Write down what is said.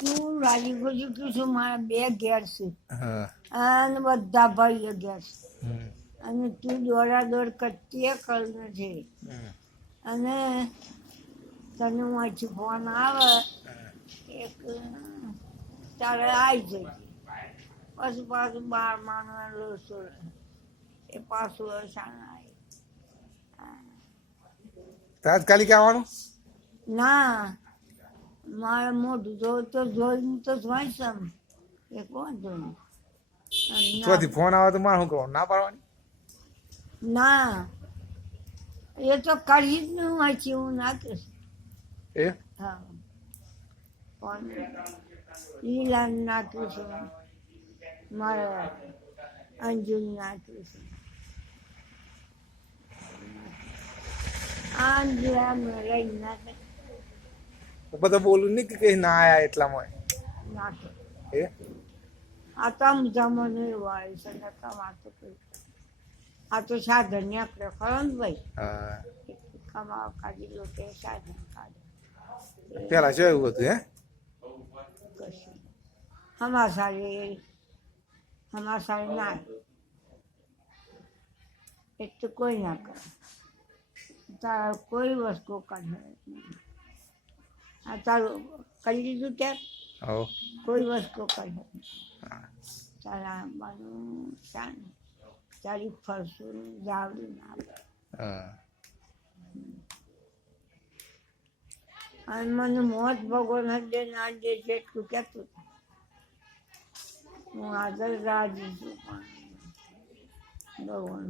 તું રાજી ખુશી કીધું મારા 2 ઘેર છે હા અને બધા ભાઈઓ ઘેર છે હમ, અને તું દોડાદોડ કરતી કર નથી હમ, અને તને અહીંથી ફોન આવે એક તારે આવી જજે પછી પાછું 12 માનો લોસો એ પાછું અસાણ આવી તાત્કાલિક આવવાનું ના મારે મોઢું જોયું તો જોઈને તો જોઈ સમ એ વાંધો નહીં અને ચોથી ફોન આવે તો મારે શું કરવાનું ના પાડવાની ના એ તો કરી જ નહીં વાંચી હું નાખીશ એ હા પણ લીલાને નાખ્યું છે મારે અંજુને નાખ્યું છે અંજુલા લઈને નાખે બધા બોલું નહીં કે કઈ ના આયા એટલામાં નાખે એ આ તો આમ જમવાનું એવું આવે છે નકમ આ તો કઈ આ તો સાધન નીકળે ખરો ને ભાઈ હા કમાવા કાઢી લો કે સાધન કાઢે પેલા શું એવું હતું હે કશું હમાસારી ના એટલું કોઈ ના કરે તારા કોઈ વસ્તુ કાઢે નહીં આ તારું કરી દીધું ત્યાં હો કોઈ વસ્તુ કાઢે નહીં હા તારા આંબાનું શાન તારી ફરસું જાવડી ના આવે હા અને મને મોત ભગવાન દે ના દે છે એટલું કહેતું હતું. હું આગળ રાજી છું પણ ભગવાન